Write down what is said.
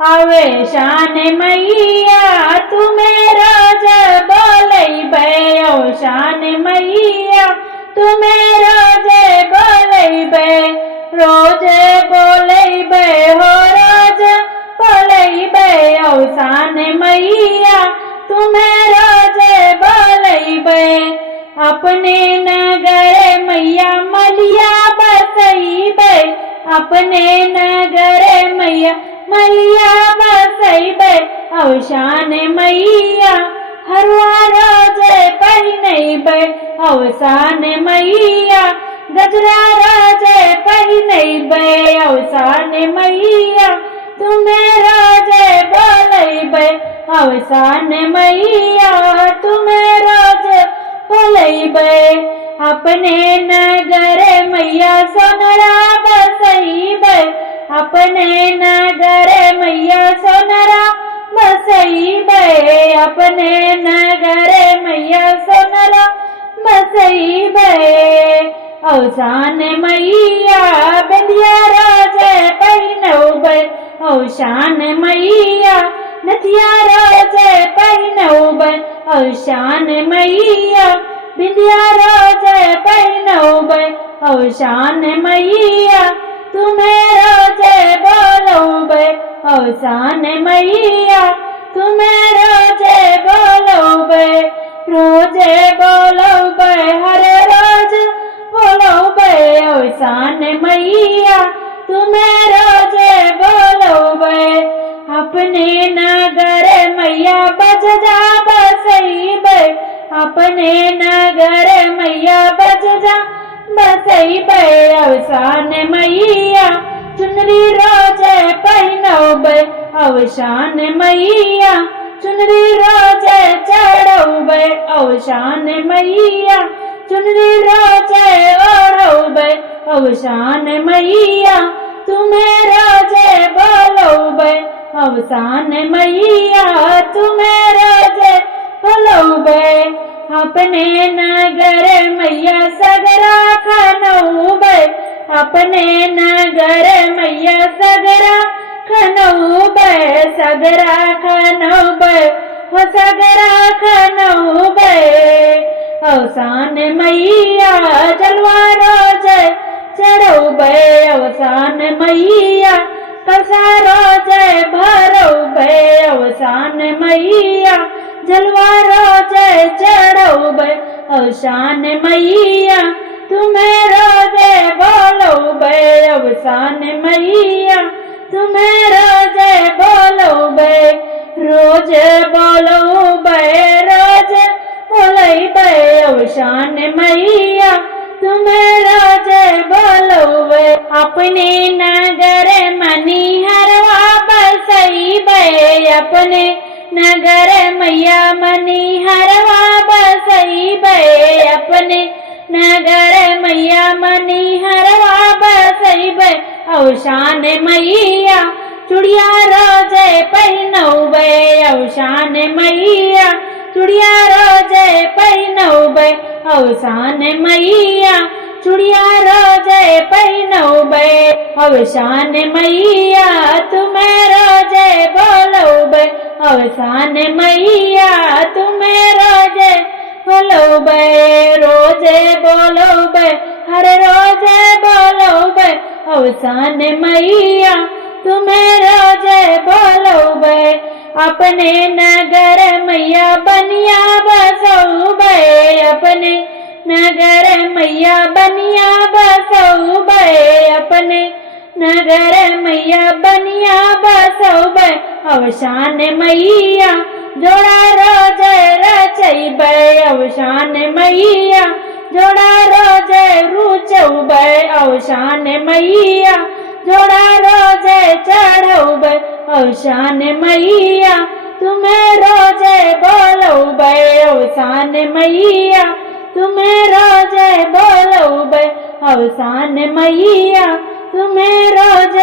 आवे शान मैया तुम्हें रोज बोलैबे ओ शान मैया तुम्हें रोज बोलैबे रोज बोलैबे हो रोज बोलैबे ओ शान मैया तुम्हें रोज बोलैबे अपने नगर मैया मलिया बसैबे अपने नगर मैया मलिया बसैबे औ शान मैया हरवा रोज पहिनैबे औ शान मैया गजरा रोज पहिनैबे औ शान मैया तुम्हें रोज बोलैबे औ शान मैया तुम्हें रोज बोलैबे अपने नगर मैया सोनरा बसैबे अपने नगर मैया सोनरा बसैबे अपने नगर मैया सोनरा बसैबे औ शान मैया बिंदिया रोज पहिनौबे औ शान मैया नथिया रोज पहिनौबे औ शान मैया बिंदिया रोज पहिनौबे औ शान मैया तुम्हें रोज बोलौबे औ शान मैया तुम्हें रोज बोलौबे रोज बोलौबे हर रोज बोलौबे औ शान मैया तुम्हें रोज बोलौबे अपने नगर मैया बजजा बसैबे अपने नगर मैया बजजा बसैबे औ शान मैया चुनरी रोज पहिनौबे औ शान मैया चुनरी रोज चढ़ौबे औ शान मैया चुनरी रोज ओढ़ौबे औ शान मैया तुम्हें रोज बोलौबे औ शान मैया तुम्हें रोज बोलौबे अपने नगर मैया सगरा खनौबे अपने नगर मैया सगरा खनौबे सगरा खनौबे हो सगरा खनौबे औ शान मैया जलवा रोज चढ़ौबे औ शान मैया कलसा रोज भरौबे औ शान मैया जलवा रोज चढ़ौबे औ शान मैया तुम्हें रोज बोलौबे औ शान मैया तुम्हें रोज बोलौबे रोज बोलौबे रोज बोलैबे औ शान मैया तुम्हें रोज बोलौबे अपने नगर मनिहरवा बसैबे अपने नगर मैया मनिहरवा बसैबे अपने नगर मैया मनिहरवा बसैबे औ शान मैया चूड़िया रोज पहिनौबे औ शान मैया चूड़िया रोज पहिनौबे औ शान मैया चूड़िया रोज पहिनौबे औ शान मैया तुम्हें रोज बोलौबे औ शान मैया तुम्हें रोज बोलौबे रोज बोलौबे हर रोज बोलौबे औ शान मैया तुम्हें रोज बोलौबे अपने नगर मैया बनिया बसौबे अपने नगर मैया बनिया बसौबे अपने नगर मैया बनिया बसौबे औ शान मैया जोड़ा रोज रचैबे औ शान मैया जोड़ा रोज रुचौबे औ शान मैया जोड़ा रोज चढ़ौबे औ शान मैया तुम्हें रोज बोलौबे औ शान मैया तुम्हें रोज बोलौबे औ शान मैया तुम्हें रोज